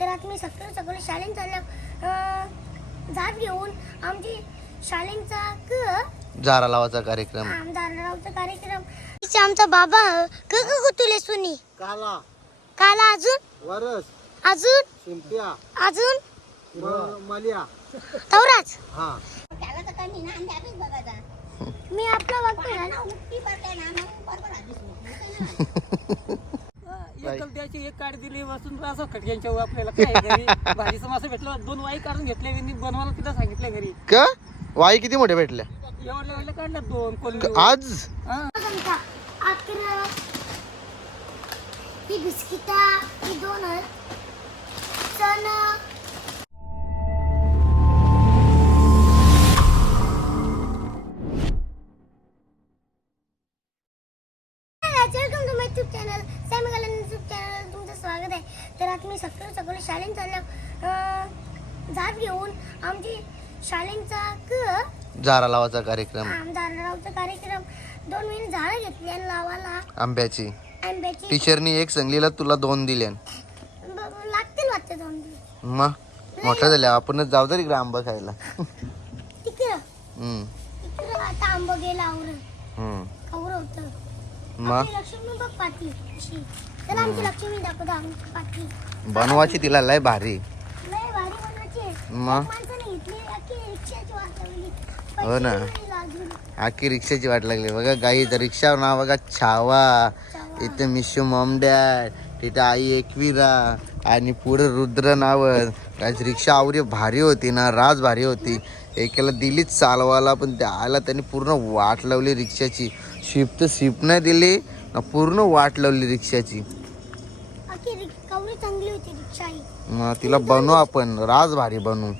तर आता मी सकाळी सकाळी शाळेत चालल्या झाड घेऊन आमची शाळेचा क झारा लावाचा कार्यक्रम. आमदारावचा कार्यक्रम. तिचे आमचा बाबा क क तुले सुनी. काला. काला अजून? वरस. अजून? शिंप्या. अजून? मलिया. तवराच हा. मी आपला बघतो ना एक कलत्याची एक काढ दिली बसून असं खटक्यांच्या आपल्याला काय घरी? भेटलं दोन वाई काढून घेतले मी बनवायला तिला सांगितलं घरी. का? वाई किती मोठ्या भेटल्या? काढल्या दोन कोल्ही आज? अकरा ही बिस्किटा ही दोन चणा तर मी सकाळी सकाळी शाळेत चालल्या झाड घेऊन आमची शाळेचा क झारा लावाचा कार्यक्रम. आमदारावचा कार्यक्रम. दोन महिने झाडं घेतली आणि लावायला. आंब्याची. आंब्याची. टीचरनी एक संगलीला तुला दोन ब- लागतील वाटतं दोन मग? मोठ्या झाल्या आपणच जाऊ तर इकडे आंबा खायला. आता आंबा गेला आवरण. कवर होतं. मग? लक्ष्मी बघ पाटली आमची लक्ष्मी बनवायची तिला लय भारी. लय भारी बनायची आहे. मग माणसाने घेतली अख्खी रिक्षाची वाट लावली हो ना. पैसे नाही लागले. आखी रिक्षाची वाट लागली. बघा गाई तर रिक्षावर नाव बघा छावा. इथे मिशू मॉम डॅड तिथे आई एकविरा आणि पुढे रुद्र नावर काहीच रिक्षा आवरी भारी होती ना राज भारी होती. एकेला दिलीच चालवायला पण त्याला त्यांनी पूर्ण वाट लावली रिक्षाची. शिफ्ट शिफ्ट नाही दिली. ना पूर्ण वाट लावली रिक्षाची. चांगली होती रिक्षा ही. मग तिला बनवू आपण राज भारी बनवू.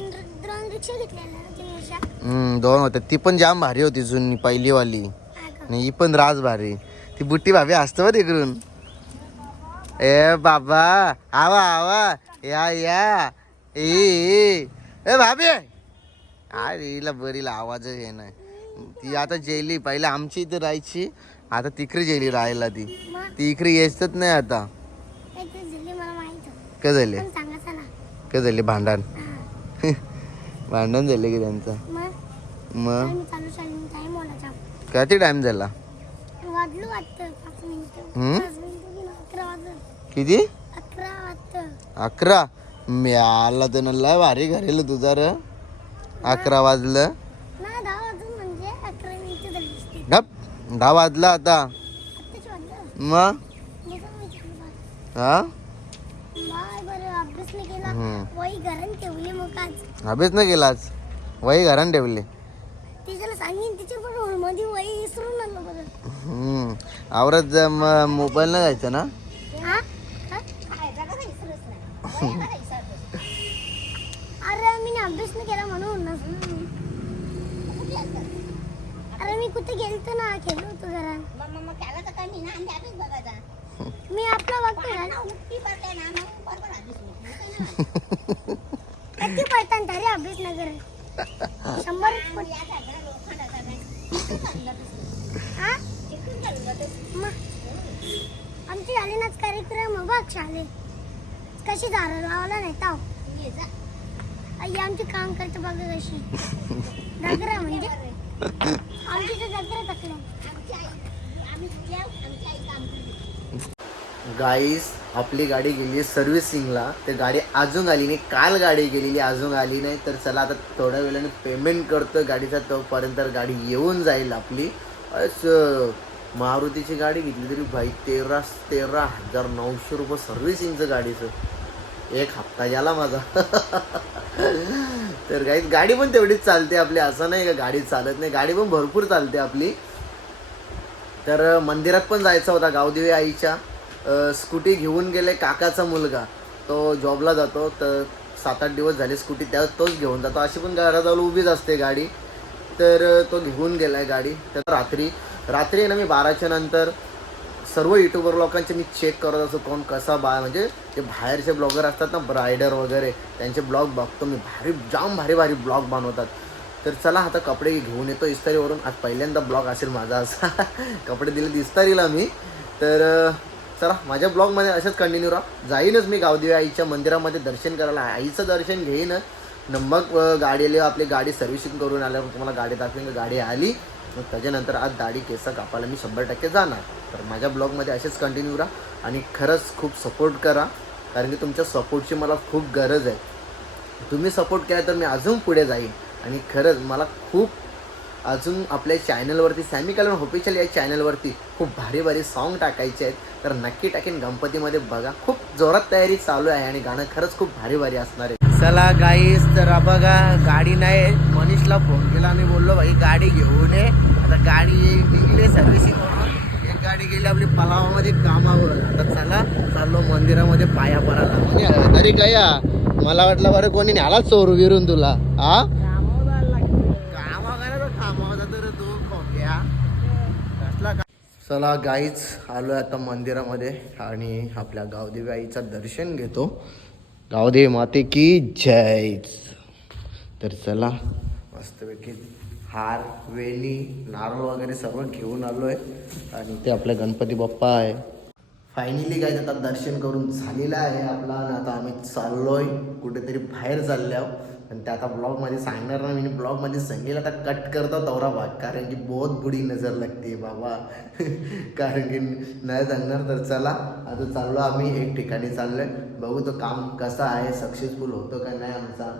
दोन रिक्षा हम्म, दोन होत्या. ती पण जाम भारी होती जुनी पहिलीवाली. हा? आणि ही पण राज भारी. ती बुट्टी भाभी असतं बघ तिकडून. ए बाबा आवा आवा. या या. ए, ए. भाभी. अरे हिला बरीला आवाज हे नाही ती आता जेली पहिले आमची इथे राहायची. आता तिकडे जेली राहायला ती. मग ती इकडे नाही आता. दिवस झाली मला माहीत होतं. का झाले भांडण. भांडण झाले की त्यांचं. मग किती टाइम झाला? किती? अकरा मी आला तर लय भारी घरेल तुझा र. अकरा वाजलं नाही दहा वाजून म्हणजे अकरा मिनिटं झाली असते गप दहा वाजला आता. मग. हा? अभ्यास नाही केलाच वही घरान ठेवले आवरत मोबाईल नाही जायचं ना हा? हा? अरे मी ना अभ्यास नाही केला म्हणून ना. अरे मी कुठे गेलतो ना खेळलो होतो घरात. मी आपला बघतो ना किती पडतात तरी अभ्यास करत शंभर हा? मग आमची झाली नाच कार्यक्रम बघ शाळे कशी झाडं लावायला नाही ताव. आई आमची काम करते बघा कशी. दगरा म्हणजे? गाईस आपली गाडी गेली सर्व्हिसिंगला तर गाडी अजून आली नाही. काल गाडी गेलेली अजून आली नाही. तर चला आता थोड्या वेळाने पेमेंट करतो गाडीचा. तोपर्यंत गाडी येऊन जाईल आपली. असं मारुतीची गाडी घेतली तरी भाई तेरा तेरा हजार नऊशे रुपये सर्व्हिसिंगचं गाडीचं. एक हप्ता गेला माझा. तर गाई गाडी पण तेवढीच चालते आपली. असं नाही का गाडी चालत नाही. गाडी पण भरपूर चालते आपली. तर मंदिरात पण जायचा होता गावदेवी आईच्या. स्कूटी घेऊन गेले काकाचा मुलगा. तो जॉबला जातो. तर सात आठ दिवस झाले स्कूटी त्या तोच घेऊन जातो. अशी पण घराजवळ उभीच असते गाडी. तर तो घेऊन गेला आहे गाडी. तर रात्री रात्री आहे ना मी बाराच्या नंतर सर्व युट्यूबर लोकांचे मी चेक करत असतो कोण कसा बा म्हणजे जे बाहेरचे ब्लॉगर असतात ना ब्रायडर वगैरे त्यांचे ब्लॉग बघतो मी. भारी जाम भारी भारी ब्लॉग बनवतात. तर चला आता कपडे घेऊन येतो इस्तारीवरून. आज पहिल्यांदा ब्लॉग असेल माझा असा. कपडे दिले इस्तारीला मी. तर चला माझ्या ब्लॉगमध्ये असंच कंटिन्यू राहा. जाईनच मी गावदेवी आईच्या मंदिरामध्ये दर्शन करायला. आईचं दर्शन घेईनच न मग गाडी आली आपली गाडी सर्व्हिसिंग करून आल्यावर तुम्हाला गाडी दाखवेन. गाडी आली मग त्याच्यानंतर आज दाढी केस कापायला मी शंभर टक्के जाणार. तर माझ्या ब्लॉगमध्ये असेच कंटिन्यू राहा आणि खरंच खूप सपोर्ट करा कारण की तुमच्या सपोर्टची मला खूप गरज आहे. तुम्ही सपोर्ट केला तर मी अजून पुढे जाईन. आणि खरंच मला खूप अजून आपल्या चॅनलवरती सॅमी कलर ऑफिशियल या चॅनलवरती खूप भारी भारी सॉन्ग टाकायचे आहेत. तर नक्की टाकेन. गणपतीमध्ये बघा खूप जोरात तयारी चालू आहे आणि गाणं खरंच खूप भारी भारी असणार आहे. चला गाईस तर बघा. गाडी नाही मनीषला फोन केला आणि बोललो भाई गाडी घेऊन ये. आता गाडी निघली सर्व्हिसिंग एक गाडी गेली आपली पलावामध्ये कामावर. आता चला चाललो मंदिरामध्ये पाया पडायला. म्हणजे तरी गया मला वाटलं बरं कोणी न्याला चोरू विरून तुला. हा चला गाईच आलो आता मंदिरामध्ये आणि आपल्या गावदेवी आईचं दर्शन घेतो. गावदेवी माते की जय. तर चला. मस्तपैकी हार वेणी नारळ वगैरे सर्व घेऊन आलो आहे आणि ते आपले गणपती बाप्पा आहे. फायनली काय आता दर्शन करून झालेलं आहे आपला आणि आता आम्ही चाललोय कुठेतरी बाहेर चालले आहोत आणि ते आता ब्लॉगमध्ये सांगणार ना मी ब्लॉगमध्ये सांगेल आता कट करतो दौरा भाग कारण की बहुत बुडी नजर लागते बाबा. कारण की नाही सांगणार तर चला आता चाललो आम्ही एक ठिकाणी चाललोय. बघू तो काम कसं आहे सक्सेसफुल होतं का नाही आमचा.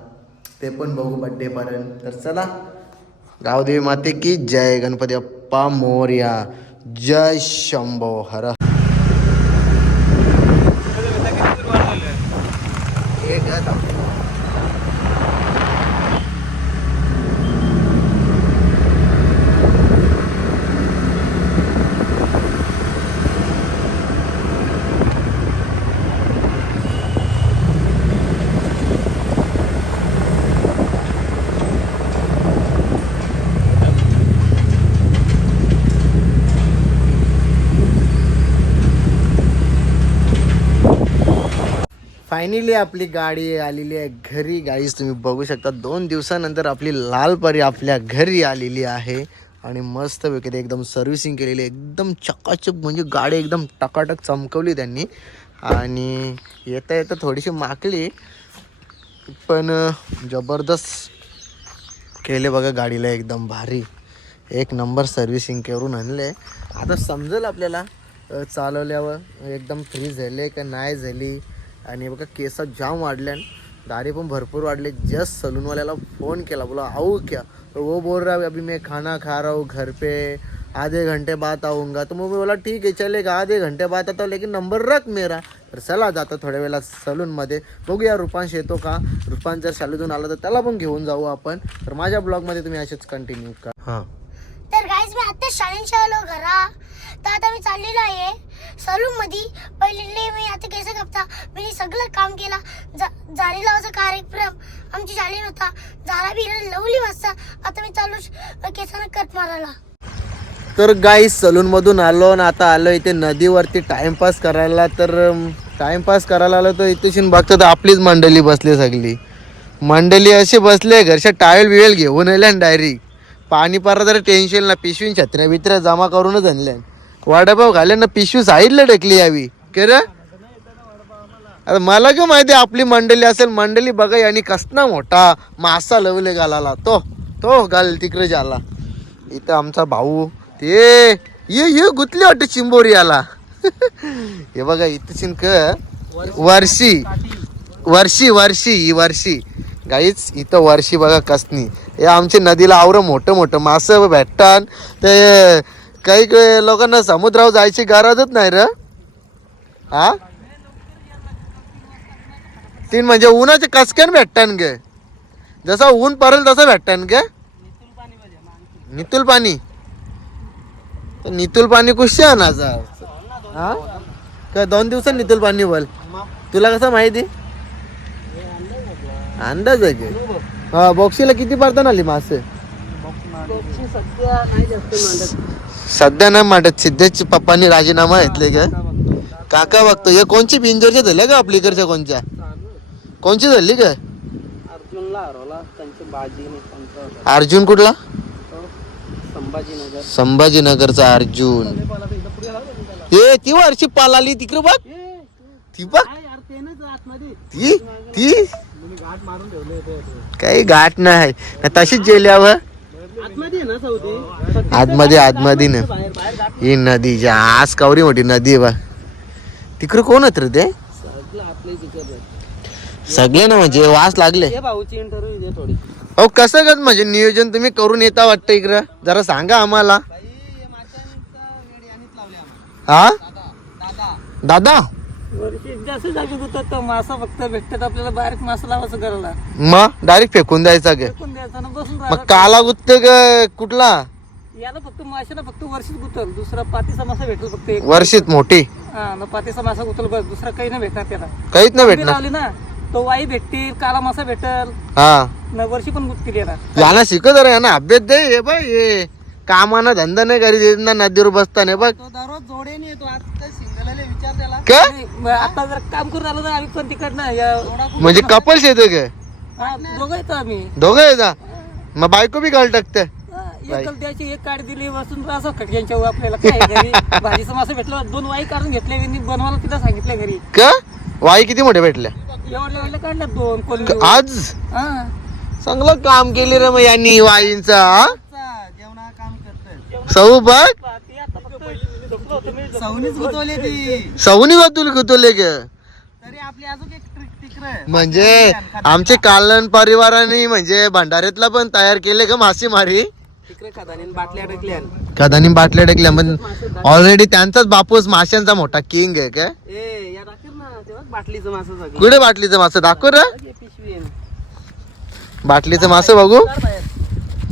ते पण बघू बड्डेपर्यंत तर चला. गावदेवी माते की जय गणपती अप्पा मोर्या. जय शंभो हर एक आता फायनली आपली गाडी आलेली आहे घरी. गाईस तुम्ही बघू शकता दोन दिवसानंतर आपली लालपरी आपल्या घरी आलेली आहे. आणि मस्त वगैरे एकदम सर्व्हिसिंग केलेली आहे. एकदम चकाचक म्हणजे गाडी एकदम टकाटक चमकवली त्यांनी. आणि येता येता थोडीशी माकली पण जबरदस्त केले बघा गाडीला एकदम भारी. एक नंबर सर्व्हिसिंग करून आणले. आता समजेल आपल्याला चालवल्यावर एकदम फ्री झाले का नाही झाली. आणि बघा केस जाम वाढल्यान दाढी पण भरपूर वाढले. जस्ट सलूनवाल्याला फोन केला बोला आऊ क्या? तो वो बोल रहा है अभी मैं खाना खा रहा हूँ घर पे आधे घंटे बाद आऊँगा. तो मैं बोला ठीक है चलेगा आधे घंटे बाद आता हूँ, लेकिन नंबर रख मेरा. तर चला जातो थोड्या वेळा सलूनमध्ये. बघूया रुपांश येतो का? रुपांश जर शालूतून आला तर त्याला पण घेऊन जाऊ आपण. तर माझ्या ब्लॉगमध्ये तुम्ही असेच कंटिन्यू करा. हां. ते शाळेत आलो घरा. तर आता मी चाललेलो आहे. सलून मध्ये पहिले मी आता केस कापता. मी सगळं काम केला. जा- जारी लावायचा कार्यक्रम. आमची शाळेत होता. झाला बी लवली वाजता. आता मी चालू केसांना कट मारायला. तर गाई सलूनमधून आलो ना आता आलो इथे नदीवरती टाइमपास करायला. तर टाइमपास करायला आलो तर इथेशीन बघतो तर आपलीच मंडळी बसली सगळी. मंडळी अशी बसले घरच्या टायल बिवेल घेऊन आल्या डायरेक्ट पाणी पारा जरा टेन्शन ना पिशवी छत्र्या बित्र्या जमा करूनच आणल्या वडापाव घाले ना पिशवी साईडला ढकली यावी. के आता मला काय माहिती आपली मंडळी असेल मंडळी बघा आणि कसना मोठा मासा लवले घालाला तो तो घाल तिकडे झाला इथं आमचा भाऊ ते ये ये गुतली वाटते चिंबोरी आला हे बघा इथं चिंक वर्षी वर्षी वर्षी ही वर्षी. गाईच इथं वर्षी बघा कसनी. हे आमच्या नदीला आवरं मोठं मोठं मासं भेटतात. ते काही काही लोकांना समुद्रावर जायची गरजच नाही र. हा? तीन म्हणजे उन्हाचे कसक्यान भेटतान गे. जसं ऊन पडेल तसं भेटतान गे. नितुल पाणी. तर नितुल पाणी कुठचे आणायचं? हा? का दोन दिवसात नितुल पाणी बोल. तुला कसं माहिती? अंदाज आहे की? हा बॉक्सीला किती पडतात आली मासे? सध्या नाही मांडत सिद्धेच पप्पांनी राजीनामा घेतले का? काका बघतो हे कोणची बिंजोरच्या झाल्या का आपली इकडच्या कोणच्या? कोणची झाली का? अर्जुन कुठला? संभाजीनगर. संभाजीनगरचा अर्जुन. ए ती वर्षी पालाली तिकडे बघ. ती बघ. ती? ती? काही गाठ नाही. तशीच जेल्यावर? आतमध्ये आतमध्ये ना. ही नदीच्या आज कवरी मोठी नदी आहे बा. तिकडे कोण होत रे ते? सगळं ना म्हणजे वास लागले. हे अहो कसं गत म्हणजे नियोजन तुम्ही करून येता वाटतं इकडं? जरा सांगा आम्हाला. हा दादा? वर्षी जास्त मासा फक्त भेटतात आपल्याला बारीक मासा लावायचं करायला मग डायरेक्ट फेकून द्यायचा गे. फेकून द्यायचा ना बसून मग. काला गुत्त ग कुठला? याला फक्त माशाला फक्त वर्षीच गुतल दुसरा पातीचा मासा भेटल फक्त एक. वर्षीत मोठी? हा ना पातीचा मासा गुतल बस दुसरा काही नाही भेटणार त्याला. काहीच नाही तुम्ही भेटणार. लावली ना तो वाई भेटतील काला मासा भेटल. हा. न वर्षी पण गुततील याला. याला शिकव जरा यांना अभ्यास दे हे बघ हे. कामाना धंदा नाही करी देत ना नदीवर बसताना. बघ. तो दररोज जोडेने येतो. आज काय सिंगल विचार त्याला. का आता जर काम करून आलो ना आम्ही पण तिकडनं म्हणजे कपल्स येते का दोघं येतो आम्ही. दोघं येता? मग बायको बी घाल टाकते. हा, एक द्यायची एक काढ दिली बसून असं खटक्यांच्या आपल्याला काय घरी? भाजीचं मासं भेटलं दोन वाई काढून घेतले बनवायला तिथं सांगितलं घरी. का? वाई किती मोठे भेटल्या? एवढल्या एवढल्या काढल्या दोन कोल्ही आज? चांगलं काम केले रे मग यांनी वाईंचा हा? जेवणा काम करतोय सौ बघ सवनीच गुतवली ती. सौनी तुला गुतवले ग तरी आपली अजून एक ट्रिक तिकडे म्हणजे आमचे कालन परिवाराने म्हणजे भंडाऱ्यातला पण तयार केले का मासेमारी कदानी बाटल्या टेकल्या पण ऑलरेडी त्यांचाच बापूस माशांचा मोठा किंग आहे का? ए या टाकेल ना तेव्हा बाटलीचं मासं सगळं. कुठे बाटलीचं मासं? दाखव रे. बाटलीचं मासं बघू.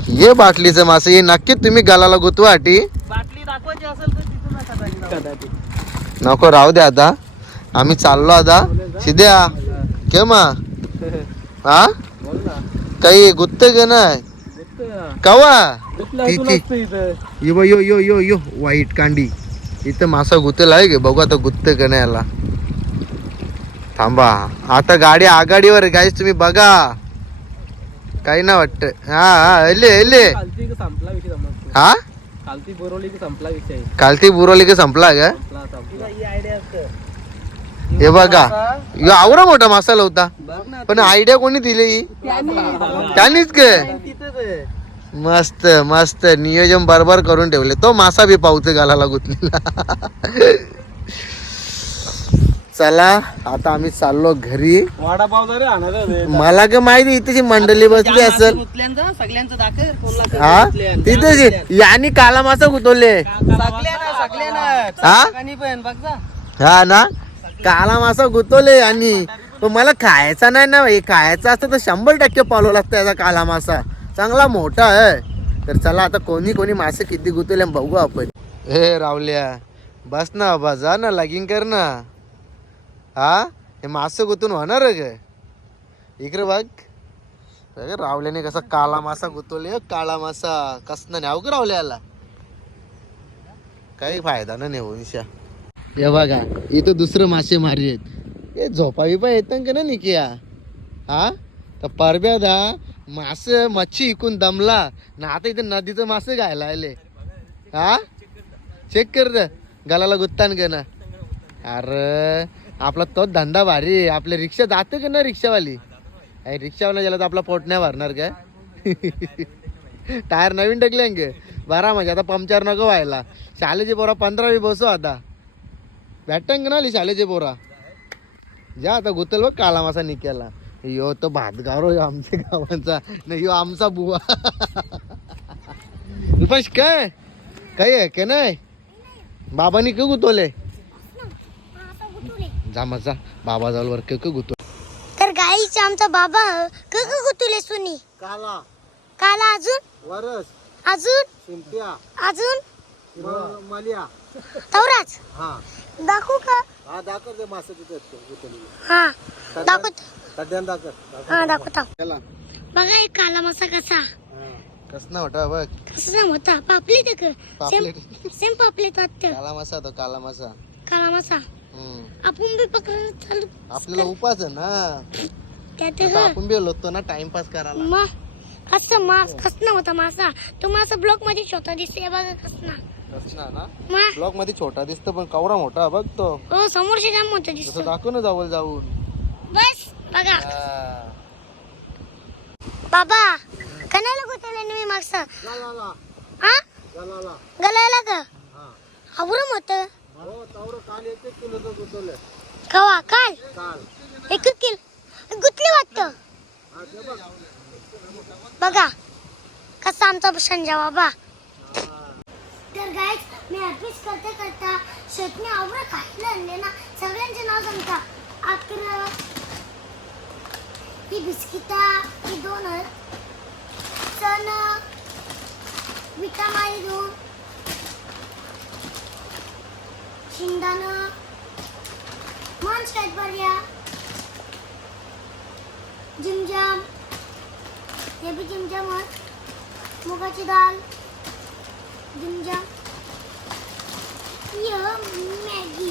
ये बाटलीचं मासं हे नक्की तुम्ही गालाला गुतवाटी बाटली दाखवायची असेल तर तिथून नका कदाचित नको राहू द्या आता. आम्ही चाललो आता. सिध्या के मा. हा? काही गुत्त ग नाही? कवा? ती- ती- यो यो यो यो यो वाईट कांडी. इथं मासा गुतेल आहे गे बघू आता गुत्त का नाही याला. थांबा. आता गाडी आघाडीवर गाईस तुम्ही बघा. काही ना वाटत. हा हा एले एले कालती संपला विषय समजतो. हा? कालती बोरवली की संपला विषय. काल ती बुरवली का संपला का संपला संपला. ही हे बघा. यो आवरा मोठा मासा होता. बघ ना पण आयडिया कोणी दिली? ही? त्यांनीच काय आहे मस्त मस्त. नियोजन बरोबर करून ठेवले. तो मासा बी पावते गालाला गुतलेला. चला आता आम्ही चाललो घरी. मला का माहिती इथे जी मंडळी बसली असेल. हा? तिथेच यानी काला मासा गुतवले हा? हा ना? काला मासा गुतवले आणि पण मला खायचा नाही ना हे खायचा असतं तर शंभर टक्के पालो लागतं याचा काला मासा चांगला मोठा आहे. तर चला आता कोणी कोणी मासे किती गुतवले बघू आपण. हे रावल्या बस ना बाबा जा ना लगीन कर ना. हा? हे मासे गुतून होणार ग इकडे बघ. रावल्याने कसा काला मासा गुतवले काळा मासा. कसं नाही ग रावल्याला काही फायदा नाही निशा. हे बघा इथं दुसरं मासे मारी आहेत. हे झोपा बिपा येत का ना निकिया? हा? तर परब्या दा मास मच्छी इकून दमला. ना आता इथं नदीचं मासे घायला आले. हा? चेक कर गलाला गुत्तान का ना. अरे आपला तो धंदा भारी आहे. आपल्या रिक्षा जाते का ना रिक्षावाली? अरे रिक्षावाला गेला तर आपला पोट नाही भरणार का टायर नवीन टाकले गे बरा म्हणजे आता पंक्चर नको व्हायला. शाळेची पोरा पंधरावी बसू आता. भेटन का ना आली शाळेची पोरा? जा आता गुतल बघ काला मासा निकेला. यो तो भातगाव रो आमच्या गावांचा. नाही यो आमचा बुवा. रुपेश काय? काय आहे का नाही? बाबांनी का गुतवले? गुतुले जा मजा. बाबा जाऊवर क क गुतो. तर गाईचा आमचा बाबा क क गुतुले सुनी. काला. काला अजून? वरस. अजून? शिंप्या. अजून? मलिया. तवराच हा. दाखवू का? हा दाखव ते मासे तिथे. हा. दाखवत. सध्यानं दाखव. दाखव. हा दाखवता. चला. बघा एक काला मासा कसा. हा. कस ना होता बघ. कसा होता पापलेट आहे का? सेम पापलेट सेम पापलेट वाटतं. काला मासा तो काला मासा. काला मासा. आपण बी चालू आपल्याला उपास आहे ना. त्यात आता आपण बी लोतो ना टाइमपास करायला. मग कसं मास कसना होता मासा. तो मासा ब्लॉकमध्ये छोटा दिसते बघा कसना रचना ना? मा. ब्लॉकमध्ये छोटा दिसतो पण कवरा मोठा बघ तो. हो समोरचे जाम तसं दिसतो दाखव ना जवळ जाऊन. बस बघा. बाबा कणाला गुतवले मी ला हा? गलायला का हा. आवरं मोठ. हो तावर काल एक एक गुतवलं कवा? काल? काल. एक किल गुतले वाटतं. ते बघ. कसा आमचा संजय बाबा तर गाईज मी अभ्यास करता करता शेतने आवडं खायला आणले ना सगळ्यांचे नाव सांगता. अकरा. ही बिस्किटा ही दोन चण विटामाई दोन शिंगदाणं मंच कॅडबर्या जिमजाम हे बी जिमजाम आहेत मुगाची डाळ जिमजाम य मॅगी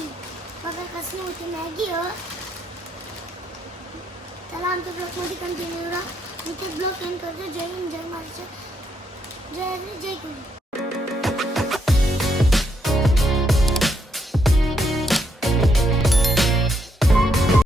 बघा कसली होती मॅगी ह त्याला आमच्या ब्लॉगमध्ये कंटिन्यू राहा मी ते ब्लॉग एंड करतो जय हिंद जय महाराष्ट्र जय जय कोणी